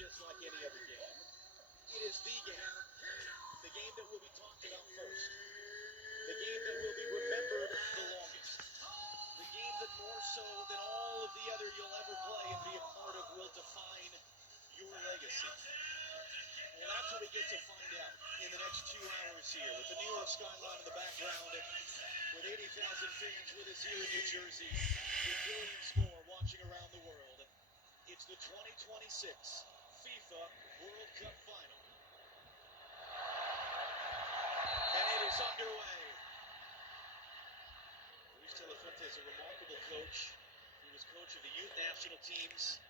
just like any other game. It is the game. The game that will be talked about first. The game that will be remembered the longest. The game that more so than all of the other you'll ever play and be a part of will define your legacy. Well, that's what we get to find out in the next 2 hours here with the New York skyline in the background, with 80,000 fans with us here in New Jersey, with billions more watching around the world. It's the 2026 FIFA World Cup Final. And it is underway. Luis de la Fuente is a remarkable coach. He was coach of the youth national teams.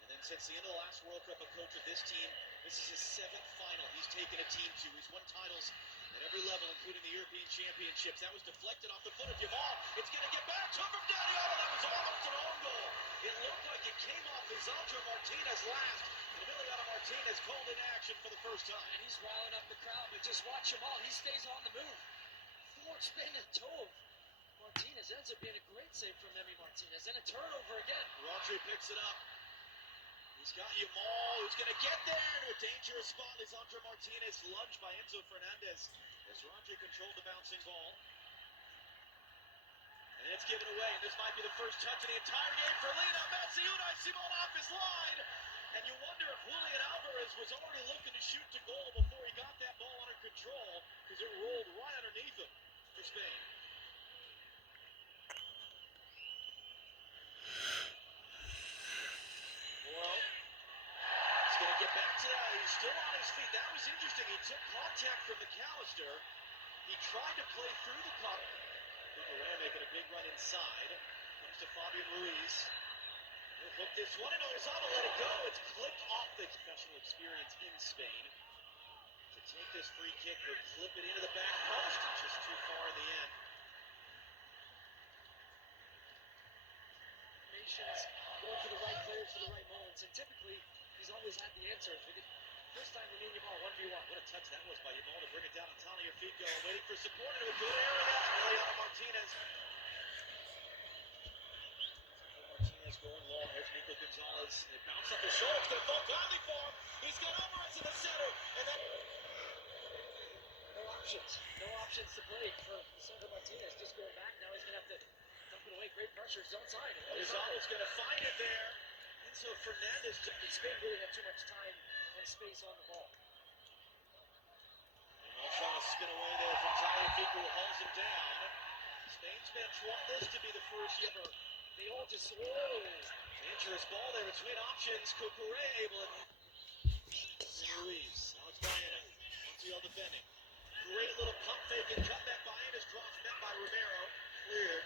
And then since the end of the last World Cup, a coach of this team. This is his 7th final he's taken a team to. He's won titles at every level, including the European Championships. That was deflected off the foot of Yamal. It's going to get back to him from Daniel. That was almost an own goal. It looked like it came off Lisandro Martinez last. Emiliano Martinez called in action for the first time. And he's riling up the crowd, but just watch him all. He stays on the move. Forward spin and toe. Martinez ends up being a great save from Emi Martinez. And a turnover again. Rodri picks it up. He's got Yamal, who's going to get there into a dangerous spot. Lisandro Martinez lunged by Enzo Fernandez as Rodri controlled the bouncing ball. And it's given away, and this might be the first touch of the entire game for Lionel Messi. Unai Simon off his line. And you wonder if Julian Alvarez was already looking to shoot to goal before he got that ball under control, because it rolled right underneath him for Spain. Get back to that. He's still on his feet. That was interesting. He took contact from McAllister. He tried to play through the cup. Cucurella making a big run inside. Comes to Fabian Ruiz. He'll hook this one, and Oyarzabal let it go. It's clipped off the professional experience in Spain. To take this free kick, he'll clip it into the back post. Just too far in the end. Nations going for the right players for the right moments, and typically he's always had the answers. First time Lamine Yamal 1v1. What a touch that was by Yamal to bring it down on Tagliafico. Waiting for support into a good area. Emiliano Martinez. Martinez going long. There's Nico Gonzalez. And it bounced off his shoulder. It's going to fall badly for him. He's got Alvarez in the center. And then no options. No options to play for Lisandro Martinez. Just going back. Now he's going to have to dump it away. Great pressure. Zone side. Oyarzabal going to find it there. So Fernandez, Spain really had too much time and space on the ball. And they'll try to spin away there from Tagliafico, who hauls him down. Spain's bench want this to be the first ever. They all just, whoa! Dangerous ball there between options. Cucurella able to. Ruiz, now it's Baena. Montiel defending. Great little pump fake and cutback. Baena's cross met by Romero. Cleared.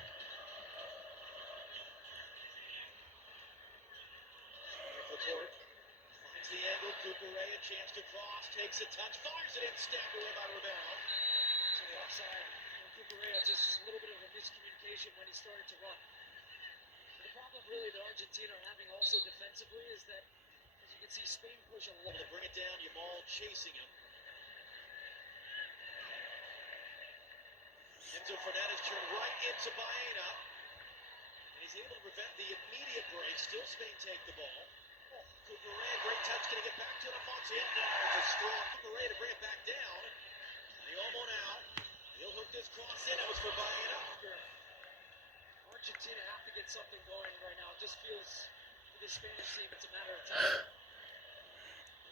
Court finds the angle. Cucurella, chance to cross, takes a touch, fires it in, stabbed away by Romero. To the offside. Cucurella just a little bit of a miscommunication when he started to run. But the problem really that Argentina are having also defensively is that, as you can see, Spain push a lot. To bring it down, Yamal chasing him. Enzo Fernandez turned right into Baena. And he's able to prevent the immediate break. Still Spain take the ball. Cucurella, great touch, gonna get back to it. Montiel, no, it's a strong Cucurella to bring it back down. And the Olmo now, he'll hook this cross in. It was for Baena. Argentina have to get something going right now. It just feels, for the Spanish team, it's a matter of time.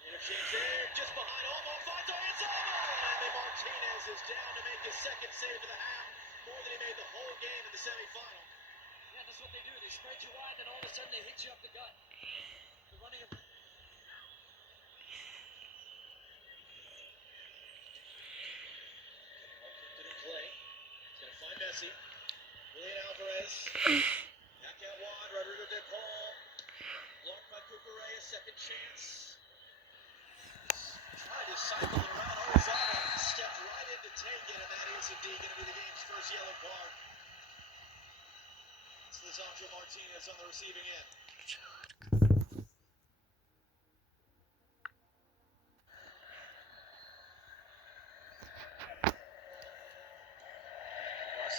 Interchange there, just behind Olmo, finds Oyarzabal! And then Martinez is down to make his second save of the half. More than he made the whole game in the semifinal. Yeah, that's what they do. They spread you wide, then all of a sudden they hit you up the gut. They're running a... Didn't play. He's going to find Messi. Julian Alvarez. Back out wide. Rodrigo de Paul. Blocked by Cucurella. Second chance. Tried to cycle it around. Oyarzabal stepped right in to take it, and that is indeed going to be the game's first yellow card. It's Lisandro Martinez on the receiving end.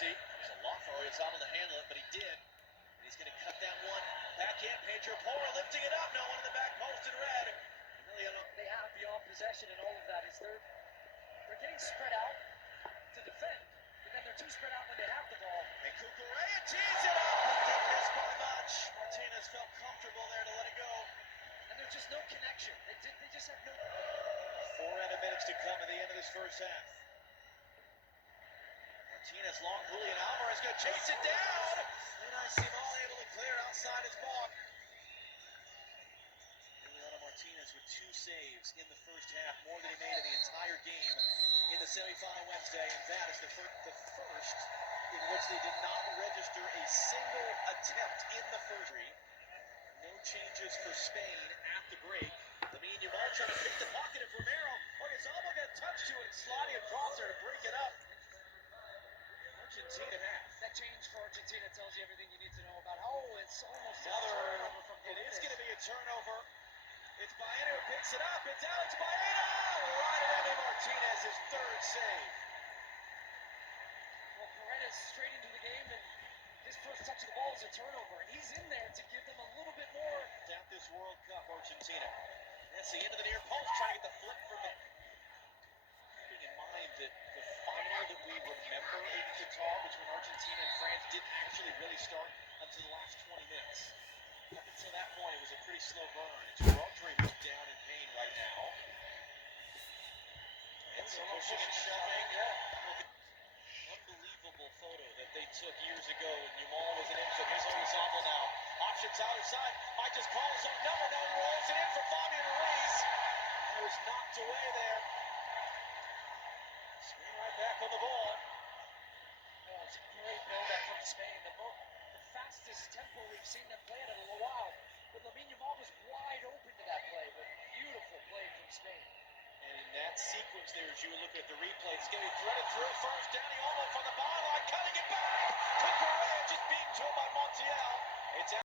There's a lot for Oyarzabal to handle it, but he did. And he's going to cut that one back in. Pedro Porro lifting it up. No one in the back post in red. And way spread out to defend, but then they're too spread out when they have the ball. And Cucurella tees it up, but didn't miss by much. Martinez felt comfortable there to let it go. And there's just no connection. They just have no... 4 minutes to come at the end of this first half. Martinez, long, Julian Alvarez gonna chase it down. Unai Simon able to clear outside his block. Juliano Martinez with 2 saves in the first half, more than he made in the entire game in the semifinal Wednesday, and that is the first in which they did not register a single attempt in the first three. No changes for Spain at the break. Lamine Yamal trying to pick the pocket of Romero. Oyarzabal got a touch to it, sliding across there to break it up. Argentina half. That change for Argentina tells you everything you need to know about. Oh, it's almost a Another, turnover from it is Paredes. going to be a turnover. It's Baena who picks it up. It's Alex Baena. Right at Emi Martinez, his 3rd save. Well, Paredes straight into the game, and his first touch of the ball is a turnover, and he's in there to give them a little bit more. At this World Cup, Argentina. That's the end of the near post, trying to get the flip from the... Keeping in mind that the final that we remember in Qatar between Argentina and France didn't actually really start until the last 20 minutes. Up until that point, it was a pretty slow burn. It's Rodri who's down in pain right now. And some pushing and shoving. Unbelievable photo that they took years ago when Yamal was an infant. Here's Oyarzabal now. Options either side. Might just call his own number. No, he rolls it in for Fabian Ruiz. And it was knocked away there. Spain right back on the ball. Oh, it's a great build-up from Spain. The fastest tempo we've seen them play in a while. But Lamine Yamal was wide open to that play. But beautiful play from Spain. And in that sequence there, as you were looking at the replay, it's going to be threaded through first. Danny Olmo from the byline, cutting it back. Cucurella just beaten to it by Montiel. It's out.